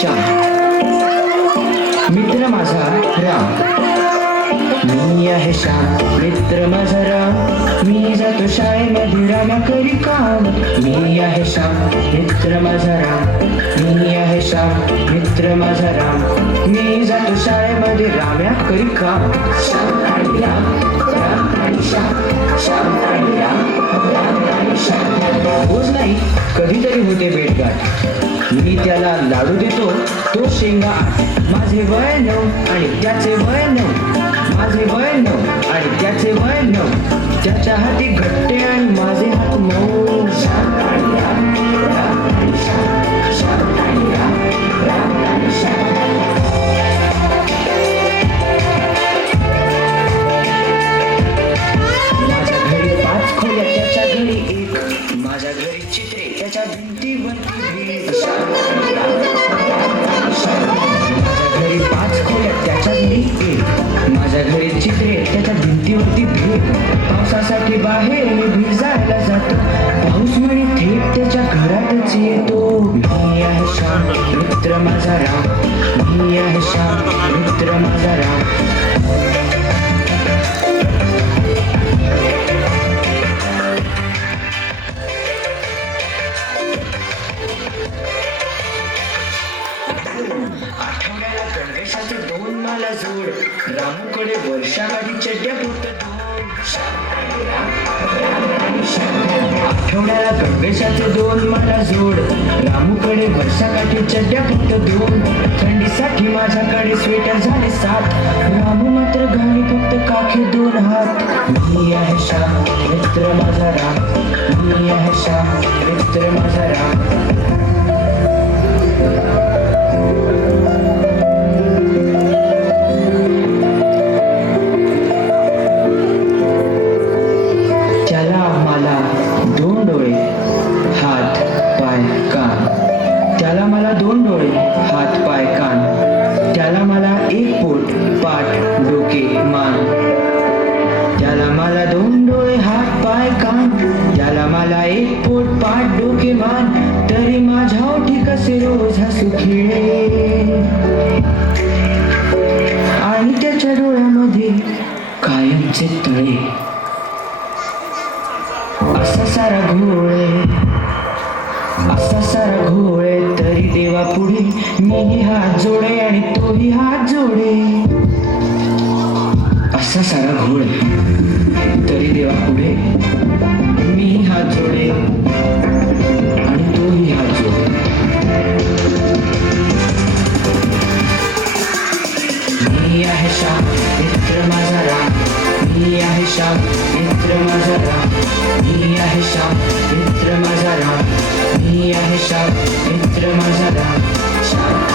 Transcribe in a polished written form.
श्याम मित्र माझा राम. मी आहे श्याम मित्र माझा राम. मी जातो शाळेमध्ये रामा करी काम. मी आहे श्याम मित्र माझा राम. मी आहे श्याम मित्र माझा राम. मी जातो शाळेमध्ये राम्या करी काम. श्याम आणि राम, राम आणि श्याम, श्याम आणि राम, राम आणि श्याम. रोज नाही कधीतरी होते भेटगाठ. मी त्याला लाडू देतो तो शेंगा. माझे वय 9 आणि त्याचे वय 9. माझे वय 9 आणि त्याचे वय 9. त्याच्या हाती घट्टे आणि माझे हात मऊ. श्याम आणि राम, राम आणि श्याम, श्याम आणि राम, राम आणि श्याम. माझ्या घरी 5 खोल्या त्याच्या घरी 1. माझ्या घरी चित्रे त्याच्या भिंतीवरती भेट. श्याम आणि राम, राम आणि श्याम. माझ्या घरी 5 खोल्या त्याच्या घरी 1. माझ्या घरी चित्रे त्याच्या भिंतीवरती भेट. पावसासाठी बाहेर मी भिजायला जातो. पाऊस म्हणे थेट त्याच्या घरातच येतो. मी आहे श्याम मित्र माझा राम. मी आहे श्याम मित्र माझा राम. आठवड्याला गणवेशाचे 2 मला जोड. रामूकडे वर्षाकाठी चड्ड्या फक्त 2. आठवड्याला गणवेशाचे 2 मला जोड. रामूकडे वर्षाकाठी चड्ड्या फक्त 2. थंडीसाठी माझ्याकडे स्वेटर झाले 7. रामू मात्र घाली फक्त काखे 2 हात. मी आहे श्याम मित्र माझा राम. मी आहे श्याम मित्र माझा राम. त्याला मला 2 डोळे, हात पाय कान. त्याला मला 2 डोळे, हात पाय कान. त्याला मला 1 पोट, पाठ डोके मान. त्याला मला 2 डोळे, हात पाय कान. त्याला मला 1 पोट, पाठ डोके मान. तरी माझ्या ओठी कसे रोज हसू खेळे. आणि त्याच्या डोळ्यामध्ये कायमचे तळे. असा सारा घोळे, असा सारा घोळे. तरी देवा पुढे मीही हात जोडे आणि तोही हात जोडे. असा सारा घोळ तरी देवा पुढे मीही हात जोडे आणि तोही हात जोडे. मी आहे श्याम मित्र माझा राम. मी आहे श्याम मित्र माझा राम. मी आहे श्याम मित्र माझा राम. मी आहे श्याम मित्र माझा राम. श्याम